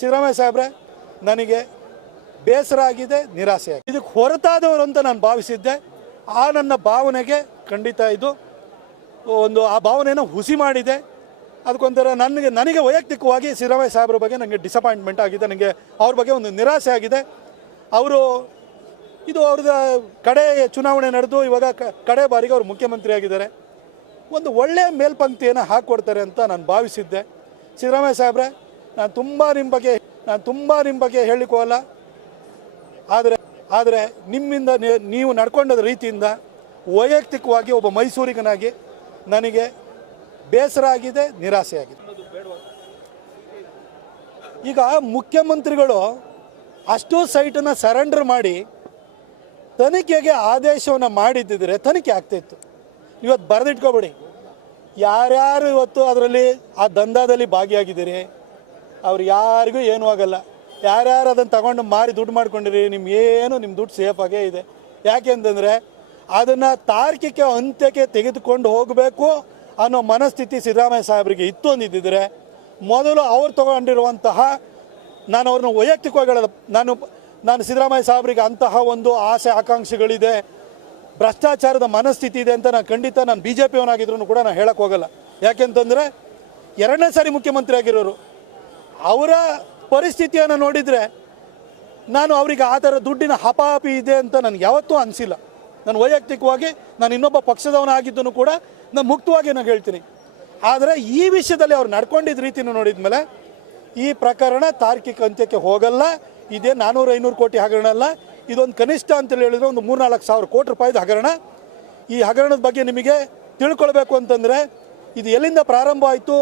ಸಿದ್ದರಾಮಯ್ಯ ಸಾಹೇಬ್ರೆ ನನಗೆ ಬೇಸರ ಆಗಿದೆ ನಿರಾಸೆ ಆಗಿದೆ ಇದಕ್ಕೆ ಹೊರತಾದವರು ಅಂತ ನಾನು ಭಾವಿಸಿದ್ದೆ ಆ ನನ್ನ ಭಾವನೆಗೆ ಖಂಡಿತ ಇದು ಒಂದು ಆ ಭಾವನೆಯನ್ನು ಹುಸಿ ಮಾಡಿದೆ ಅದಕ್ಕೊಂಥರ ನನಗೆ ನನಗೆ ವೈಯಕ್ತಿಕವಾಗಿ ಸಿದ್ದರಾಮಯ್ಯ ಸಾಹೇಬ್ರ ಬಗ್ಗೆ ನನಗೆ ಡಿಸಪಾಯಿಂಟ್ಮೆಂಟ್ ಆಗಿದೆ ನನಗೆ ಅವ್ರ ಬಗ್ಗೆ ಒಂದು ನಿರಾಸೆ ಆಗಿದೆ ಅವರು ಇದು ಅವ್ರದ್ದು ಕಡೆ ಚುನಾವಣೆ ನಡೆದು ಇವಾಗ ಕಡೆ ಬಾರಿಗೆ ಅವರು ಮುಖ್ಯಮಂತ್ರಿ ಆಗಿದ್ದಾರೆ ಒಂದು ಒಳ್ಳೆಯ ಮೇಲ್ಪಂಕ್ತಿಯನ್ನು ಹಾಕ್ಕೊಡ್ತಾರೆ ಅಂತ ನಾನು ಭಾವಿಸಿದ್ದೆ ಸಿದ್ದರಾಮಯ್ಯ ಸಾಹೇಬ್ರೆ ನಾನು ತುಂಬ ನಿಮ್ಮ ಬಗ್ಗೆ ನಾನು ತುಂಬ ನಿಮ್ಮ ಬಗ್ಗೆ ಹೇಳಿಕೋಲ್ಲ ಆದರೆ ಆದರೆ ನಿಮ್ಮಿಂದ ನೀವು ನಡ್ಕೊಂಡ ರೀತಿಯಿಂದ ವೈಯಕ್ತಿಕವಾಗಿ ಒಬ್ಬ ಮೈಸೂರಿಗನಾಗಿ ನನಗೆ ಬೇಸರ ಆಗಿದೆ ನಿರಾಸೆ ಆಗಿದೆ ಈಗ ಮುಖ್ಯಮಂತ್ರಿಗಳು ಅಷ್ಟು ಸೈಟನ್ನು ಸರೆಂಡರ್ ಮಾಡಿ ತನಿಖೆಗೆ ಆದೇಶವನ್ನು ಮಾಡಿದ್ದಿದ್ರೆ ತನಿಖೆ ಆಗ್ತಾಯಿತ್ತು ಇವತ್ತು ಬರೆದಿಟ್ಕೊಬೇಡಿ ಯಾರ್ಯಾರು ಇವತ್ತು ಅದರಲ್ಲಿ ಆ ದಂಧದಲ್ಲಿ ಭಾಗಿಯಾಗಿದ್ದೀರಿ ಅವ್ರು ಯಾರಿಗೂ ಏನೂ ಆಗಲ್ಲ ಯಾರ್ಯಾರು ಅದನ್ನು ತಗೊಂಡು ಮಾರಿ ದುಡ್ಡು ಮಾಡ್ಕೊಂಡಿರಿ ನಿಮ್ಗೇನು ನಿಮ್ಮ ದುಡ್ಡು ಆಗೇ ಇದೆ ಯಾಕೆ ಅಂತಂದರೆ ಅದನ್ನು ತಾರ್ಕಿಕ ಅಂತ್ಯಕ್ಕೆ ತೆಗೆದುಕೊಂಡು ಹೋಗಬೇಕು ಅನ್ನೋ ಮನಸ್ಥಿತಿ ಸಿದ್ದರಾಮಯ್ಯ ಸಾಹೇಬರಿಗೆ ಇತ್ತು ಅಂದಿದ್ದರೆ ಮೊದಲು ಅವ್ರು ತಗೊಂಡಿರುವಂತಹ ನಾನು ಅವ್ರನ್ನ ವೈಯಕ್ತಿಕವಾಗಿ ಹೇಳೋದು ನಾನು ನಾನು ಸಿದ್ದರಾಮಯ್ಯ ಸಾಹೇಬರಿಗೆ ಅಂತಹ ಒಂದು ಆಸೆ ಆಕಾಂಕ್ಷೆಗಳಿದೆ ಭ್ರಷ್ಟಾಚಾರದ ಮನಸ್ಥಿತಿ ಇದೆ ಅಂತ ನಾನು ಖಂಡಿತ ನಾನು ಬಿ ಜೆ ಪಿಯವನಾಗಿದ್ರು ಕೂಡ ನಾನು ಹೇಳೋಕ್ಕೋಗಲ್ಲ ಯಾಕೆಂತಂದರೆ ಎರಡನೇ ಸಾರಿ ಮುಖ್ಯಮಂತ್ರಿ ಆಗಿರೋರು ಅವರ ಪರಿಸ್ಥಿತಿಯನ್ನು ನೋಡಿದರೆ ನಾನು ಅವರಿಗೆ ಆ ಥರ ದುಡ್ಡಿನ ಹಪಾಹಪಿ ಇದೆ ಅಂತ ನನಗೆ ಯಾವತ್ತೂ ಅನಿಸಿಲ್ಲ ನಾನು ವೈಯಕ್ತಿಕವಾಗಿ ನಾನು ಇನ್ನೊಬ್ಬ ಪಕ್ಷದವನಾಗಿದ್ದನು ಕೂಡ ನಾನು ಮುಕ್ತವಾಗಿ ನಾನು ಹೇಳ್ತೀನಿ ಆದರೆ ಈ ವಿಷಯದಲ್ಲಿ ಅವ್ರು ನಡ್ಕೊಂಡಿದ್ದ ನೋಡಿದ ಮೇಲೆ ಈ ಪ್ರಕರಣ ತಾರ್ಕಿಕ ಅಂತ್ಯಕ್ಕೆ ಹೋಗಲ್ಲ ಇದೇ ನಾನ್ನೂರು ಐನೂರು ಕೋಟಿ ಹಗರಣ ಅಲ್ಲ ಇದೊಂದು ಕನಿಷ್ಠ ಅಂತೇಳಿ ಹೇಳಿದ್ರೆ ಒಂದು ಮೂರ್ನಾಲ್ಕು ಸಾವಿರ ಕೋಟಿ ರೂಪಾಯಿದು ಹಗರಣ ಈ ಹಗರಣದ ಬಗ್ಗೆ ನಿಮಗೆ ತಿಳ್ಕೊಳ್ಬೇಕು ಅಂತಂದರೆ ಇದು ಎಲ್ಲಿಂದ ಪ್ರಾರಂಭ ಆಯಿತು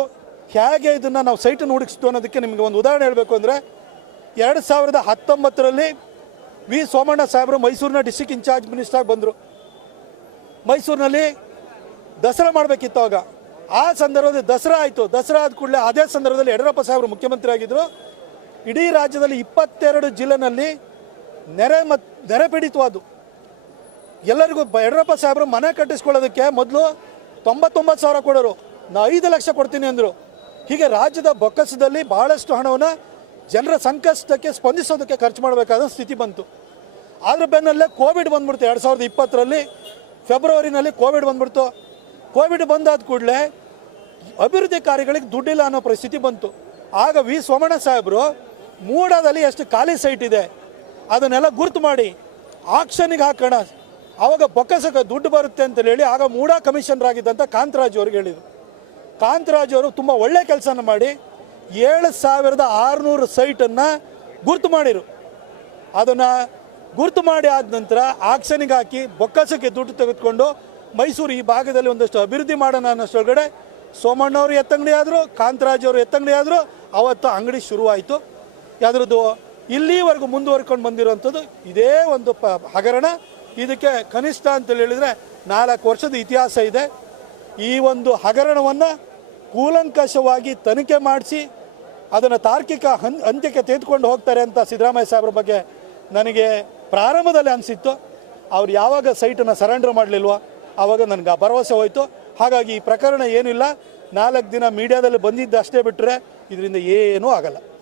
ಹೇಗೆ ಇದನ್ನು ನಾವು ಸೈಟನ್ನು ಹುಡುಕಿಸ್ತು ಅನ್ನೋದಕ್ಕೆ ನಿಮಗೆ ಒಂದು ಉದಾಹರಣೆ ಹೇಳಬೇಕು ಅಂದರೆ ಎರಡು ಸಾವಿರದ ಹತ್ತೊಂಬತ್ತರಲ್ಲಿ ವಿ ಸೋಮಣ್ಣ ಸಾಹೇಬರು ಮೈಸೂರಿನ ಡಿಸ್ಟಿಕ್ ಇನ್ಚಾರ್ಜ್ ಆಗಿ ಬಂದರು ಮೈಸೂರಿನಲ್ಲಿ ದಸರಾ ಮಾಡಬೇಕಿತ್ತು ಆಗ ಆ ಸಂದರ್ಭದಲ್ಲಿ ದಸರಾ ಆಯಿತು ದಸರಾ ಆದ ಕೂಡಲೇ ಅದೇ ಸಂದರ್ಭದಲ್ಲಿ ಯಡಿಯೂರಪ್ಪ ಸಾಹೇಬರು ಮುಖ್ಯಮಂತ್ರಿ ಆಗಿದ್ದರು ಇಡೀ ರಾಜ್ಯದಲ್ಲಿ ಇಪ್ಪತ್ತೆರಡು ಜಿಲ್ಲೆನಲ್ಲಿ ನೆರೆ ಮತ್ ನೆರೆ ಪೀಡಿತವಾದ್ದು ಎಲ್ಲರಿಗೂ ಯಡಿಯೂರಪ್ಪ ಸಾಹೇಬರು ಮನೆ ಕಟ್ಟಿಸ್ಕೊಳ್ಳೋದಕ್ಕೆ ಮೊದಲು ತೊಂಬತ್ತೊಂಬತ್ತು ಸಾವಿರ ಕೊಡೋರು ನಾ ಐದು ಲಕ್ಷ ಕೊಡ್ತೀನಿ ಅಂದರು ಹೀಗೆ ರಾಜ್ಯದ ಬೊಕ್ಕಸದಲ್ಲಿ ಬಹಳಷ್ಟು ಹಣವನ್ನು ಜನರ ಸಂಕಷ್ಟಕ್ಕೆ ಸ್ಪಂದಿಸೋದಕ್ಕೆ ಖರ್ಚು ಮಾಡಬೇಕಾದ ಸ್ಥಿತಿ ಬಂತು ಅದ್ರ ಬೆನ್ನಲ್ಲೇ ಕೋವಿಡ್ ಬಂದ್ಬಿಡ್ತು ಎರಡು ಸಾವಿರದ ಇಪ್ಪತ್ತರಲ್ಲಿ ಫೆಬ್ರವರಿನಲ್ಲಿ ಕೋವಿಡ್ ಬಂದ್ಬಿಡ್ತು ಕೋವಿಡ್ ಬಂದಾದ ಕೂಡಲೇ ಅಭಿವೃದ್ಧಿ ಕಾರ್ಯಗಳಿಗೆ ದುಡ್ಡಿಲ್ಲ ಅನ್ನೋ ಪರಿಸ್ಥಿತಿ ಬಂತು ಆಗ ವಿ ಸೋಮಣ್ಣ ಸಾಹೇಬರು ಮೂಡಾದಲ್ಲಿ ಎಷ್ಟು ಖಾಲಿ ಸೈಟ್ ಇದೆ ಅದನ್ನೆಲ್ಲ ಗುರುತು ಮಾಡಿ ಆಕ್ಷನಿಗೆ ಹಾಕೋಣ ಆವಾಗ ಬೊಕ್ಕಸಕ್ಕೆ ದುಡ್ಡು ಬರುತ್ತೆ ಅಂತ ಹೇಳಿ ಆಗ ಮೂಡಾ ಕಮಿಷನರ್ ಆಗಿದ್ದಂಥ ಕಾಂತರಾಜ್ ಅವ್ರಿಗೆ ಹೇಳಿದರು ಕಾಂತರಾಜ್ ಅವರು ತುಂಬ ಒಳ್ಳೆ ಕೆಲಸನ ಮಾಡಿ ಏಳು ಸಾವಿರದ ಆರುನೂರು ಸೈಟನ್ನು ಗುರ್ತು ಮಾಡಿರು ಅದನ್ನು ಗುರ್ತು ಮಾಡಿ ಆದ ನಂತರ ಆಕ್ಷನಿಗೆ ಹಾಕಿ ಬೊಕ್ಕಸಕ್ಕೆ ದುಡ್ಡು ತೆಗೆದುಕೊಂಡು ಮೈಸೂರು ಈ ಭಾಗದಲ್ಲಿ ಒಂದಷ್ಟು ಅಭಿವೃದ್ಧಿ ಮಾಡೋಣ ಅನ್ನೋಷ್ಟೊಳಗಡೆ ಸೋಮಣ್ಣವರು ಎತ್ತಂಗಡಿ ಆದರು ಕಾಂತರಾಜ್ ಅವರು ಎತ್ತಂಗಡಿ ಆದರು ಅವತ್ತು ಅಂಗಡಿ ಶುರುವಾಯಿತು ಅದರದ್ದು ಇಲ್ಲಿವರೆಗೂ ಮುಂದುವರ್ಕೊಂಡು ಬಂದಿರುವಂಥದ್ದು ಇದೇ ಒಂದು ಪ ಹಗರಣ ಇದಕ್ಕೆ ಕನಿಷ್ಠ ಅಂತೇಳಿ ಹೇಳಿದರೆ ನಾಲ್ಕು ವರ್ಷದ ಇತಿಹಾಸ ಇದೆ ಈ ಒಂದು ಹಗರಣವನ್ನು ಕೂಲಂಕಷವಾಗಿ ತನಿಖೆ ಮಾಡಿಸಿ ಅದನ್ನು ತಾರ್ಕಿಕ ಹಂ ಅಂತ್ಯಕ್ಕೆ ತೆಗೆದುಕೊಂಡು ಹೋಗ್ತಾರೆ ಅಂತ ಸಿದ್ದರಾಮಯ್ಯ ಸಾಹೇಬ್ರ ಬಗ್ಗೆ ನನಗೆ ಪ್ರಾರಂಭದಲ್ಲಿ ಅನಿಸಿತ್ತು ಅವ್ರು ಯಾವಾಗ ಸೈಟನ್ನು ಸರೆಂಡರ್ ಮಾಡಲಿಲ್ವೋ ಆವಾಗ ನನಗೆ ಆ ಭರವಸೆ ಹೋಯಿತು ಹಾಗಾಗಿ ಈ ಪ್ರಕರಣ ಏನಿಲ್ಲ ನಾಲ್ಕು ದಿನ ಮೀಡಿಯಾದಲ್ಲಿ ಬಂದಿದ್ದಷ್ಟೇ ಬಿಟ್ಟರೆ ಇದರಿಂದ ಏನೂ ಆಗಲ್ಲ